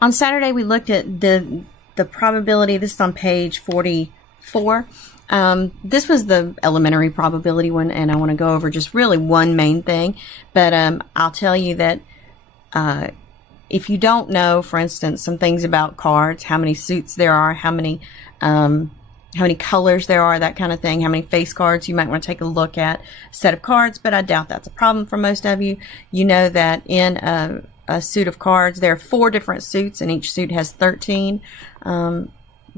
On Saturday, we looked at the probability. This is on page 44. This was the elementary probability one, and I want to go over just really one main thing. But I'll tell you that if you don't know, for instance, some things about cards, how many suits there are, how many colors there are, that kind of thing, how many face cards, you might want to take a look at a set of cards, but I doubt that's a problem for most of you. You know that in a suit of cards, there are 4 different suits, and each suit has 13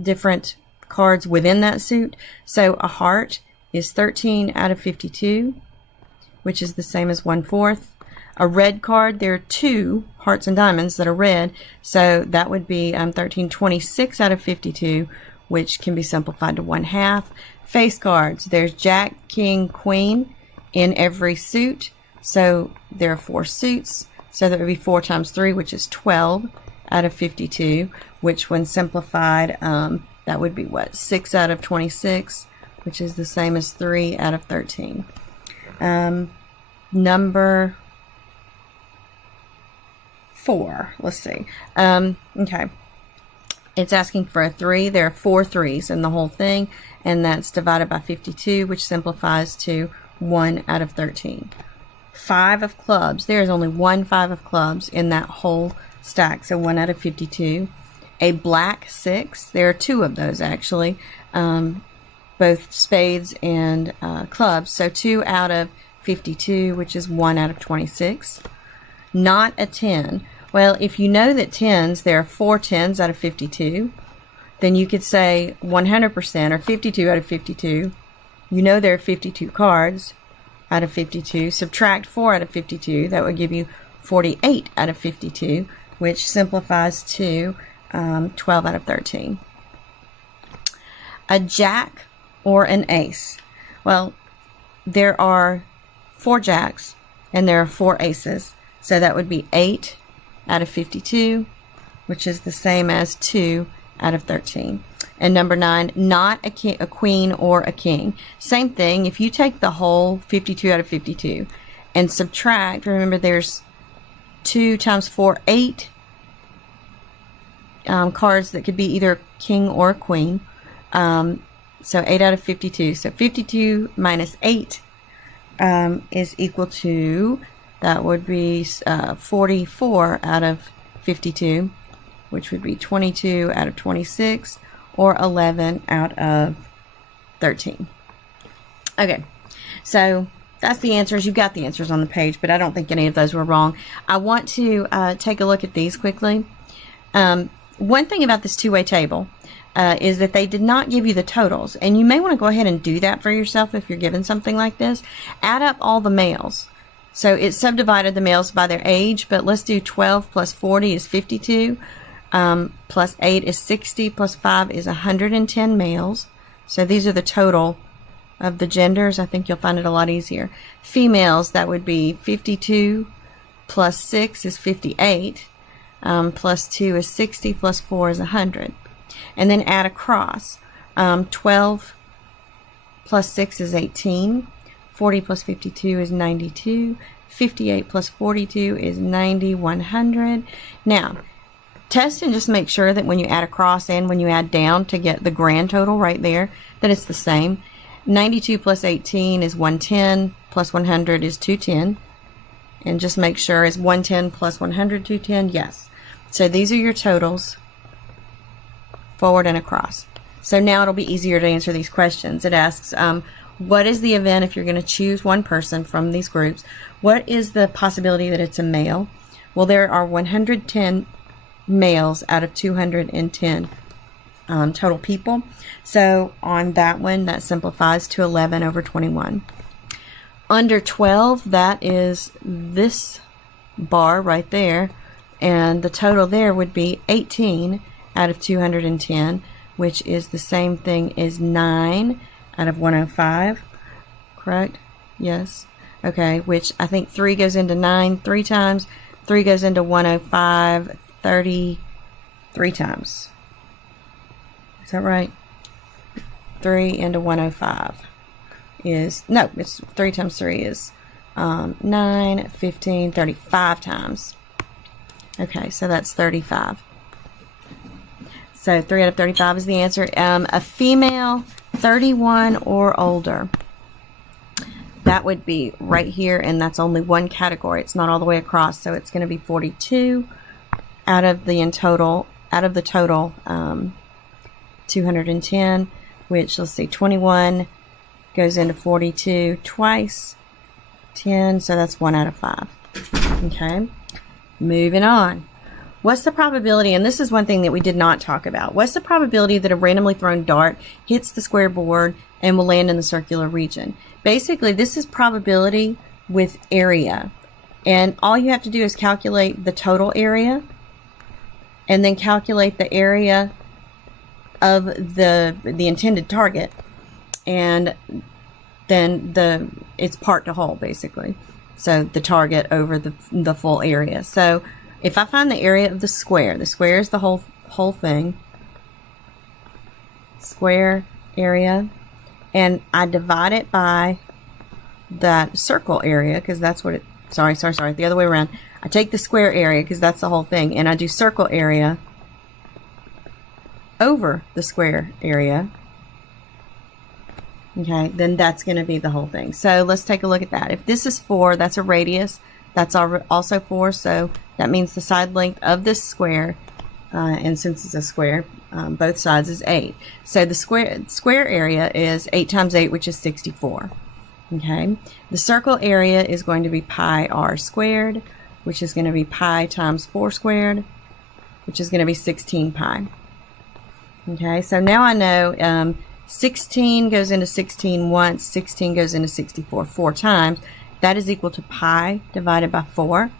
different cards within that suit. So a heart is 13 out of 52, which is the same as 1/4. A red card, there are 2 hearts and diamonds that are red, so that would be 13/26 out of 52, which can be simplified to 1/2. Face cards, there's Jack, King, Queen in every suit, so there are 4 suits, so that would be 4 times 3, which is 12 out of 52, which when simplified, that would be what, 6 out of 26, which is the same as 3 out of 13. Number 4, let's see. Okay. It's asking for a 3. There are 4 3s in the whole thing, and that's divided by 52, which simplifies to 1 out of 13. 5 of clubs. There is only 1 5 of clubs in that whole stack, so 1 out of 52. A black 6. There are 2 of those, actually, both spades and clubs, so 2 out of 52, which is 1 out of 26. Not a 10. Well, if you know that 10s, there are 4 10s out of 52, then you could say 100%, or 52 out of 52. You know there are 52 cards out of 52. Subtract 4 out of 52. That would give you 48 out of 52, which simplifies to 12 out of 13. A jack or an ace. Well, there are 4 jacks and there are 4 aces. So that would be 8 out of 52, which is the same as 2 out of 13. And number 9, not a queen or a king. Same thing, if you take the whole 52 out of 52 and subtract, remember there's 2 times 4, 8 cards that could be either king or queen. So 8 out of 52. So 52 minus 8 is equal to, that would be 44 out of 52, which would be 22 out of 26, or 11 out of 13. Okay, so that's the answers. You've got the answers on the page, but I don't think any of those were wrong. I want to take a look at these quickly. One thing about this two-way table is that they did not give you the totals, and you may want to go ahead and do that for yourself if you're given something like this. Add up all the males. So it subdivided the males by their age, but let's do 12 plus 40 is 52, plus 8 is 60, plus 5 is 110 males. So these are the total of the genders. I think you'll find it a lot easier. Females, that would be 52, plus 6 is 58, plus 2 is 60, plus 4 is 100. And then add across. 12 plus 6 is 18. 40 plus 52 is 92. 58 plus 42 is 90, 100. Now, test and just make sure that when you add across and when you add down to get the grand total right there, that it's the same. 92 plus 18 is 110, plus 100 is 210. And just make sure, is 110 plus 100 210? Yes. So these are your totals, forward and across. So now it'll be easier to answer these questions. It asks, what is the event if you're going to choose one person from these groups? What is the possibility that it's a male? Well, there are 110 males out of 210 total people. So on that one, that simplifies to 11 over 21. Under 12, that is this bar right there. And the total there would be 18 out of 210, which is the same thing as 9 out of 105, correct? Yes. Okay, which I think 3 goes into 9 3 times, 3 goes into 105 33 times. Is that right? 3 into 105 is, no, it's 3 times 3 is 9, 15, 35 times. Okay, so that's 35. So 3 out of 35 is the answer. A female 31 or older. That would be right here, and that's only one category. It's not all the way across, so it's going to be 42 out of the total 210, which, let's see, 21 goes into 42 twice, 10, so that's 1 out of 5. Okay, moving on. What's the probability, and this is one thing that we did not talk about, what's the probability that a randomly thrown dart hits the square board and will land in the circular region? Basically, this is probability with area. And all you have to do is calculate the total area and then calculate the area of the intended target. And then it's part to whole, basically. So the target over the full area. So if I find the area of the square is the whole thing, square area, and I divide it by that circle area, because that's what it, sorry, the other way around. I take the square area, because that's the whole thing, and I do circle area over the square area. Okay, then that's going to be the whole thing. So let's take a look at that. If this is 4, that's a radius. That's also 4, so that means the side length of this square, and since it's a square, both sides is 8. So the square area is 8 times 8, which is 64. Okay, the circle area is going to be pi r squared, which is going to be pi times 4 squared, which is going to be 16 pi. Okay, so now I know 16 goes into 16 once, 16 goes into 64 4 times. That is equal to pi divided by 4.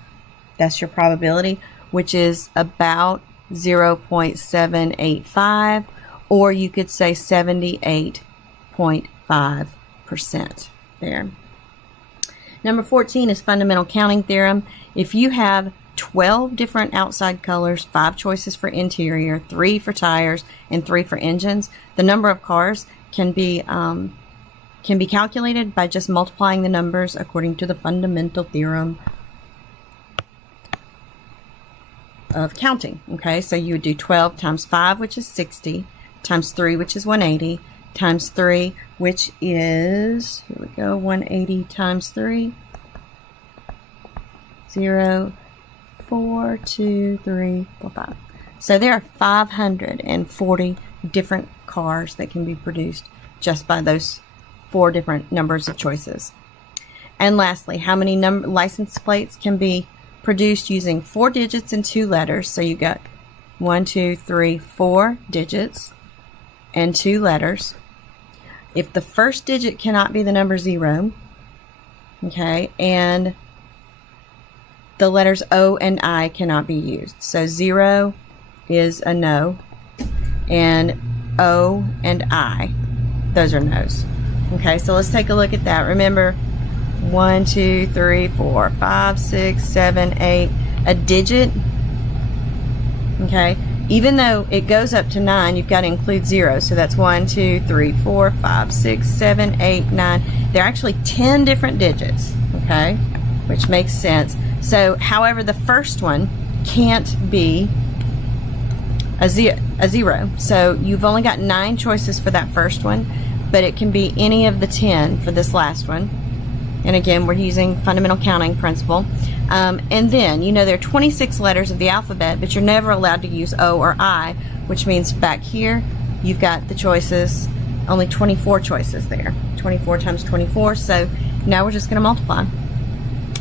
That's your probability, which is about 0.785, or you could say 78.5% there. Number 14 is fundamental counting theorem. If you have 12 different outside colors, 5 choices for interior, 3 for tires, and 3 for engines, the number of cars can be calculated by just multiplying the numbers according to the fundamental theorem of counting. Okay, so you would do 12 times 5, which is 60, times 3, which is 180, times 3, which is, here we go, 180 times 3, 0, 4, 2, 3, 4, 5. So there are 540 different cars that can be produced just by those 4 different numbers of choices. And lastly, how many license plates can be produced using 4 digits and 2 letters? So you got 1, 2, 3, 4 digits and 2 letters. If the first digit cannot be the number 0, okay, and the letters O and I cannot be used. So 0 is a no, and O and I, those are no's. Okay, so let's take a look at that. Remember, 1, 2, 3, 4, 5, 6, 7, 8. A digit, okay, even though it goes up to 9, you've got to include 0. So that's 1, 2, 3, 4, 5, 6, 7, 8, 9. There are actually 10 different digits, okay, which makes sense. So, however, the first one can't be a zero. So you've only got 9 choices for that first one, but it can be any of the 10 for this last one. And again, we're using fundamental counting principle. And then, you know, there are 26 letters of the alphabet, but you're never allowed to use O or I, which means back here, you've got the choices, only 24 choices there. 24 times 24, so now we're just going to multiply.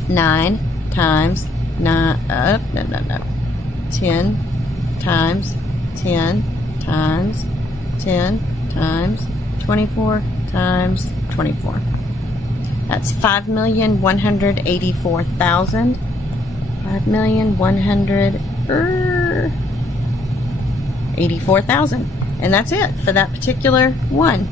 9 times 9, 10 times 10 times 10 times 24 times 24. That's 5,184,000. 5,184,000. And that's it for that particular one.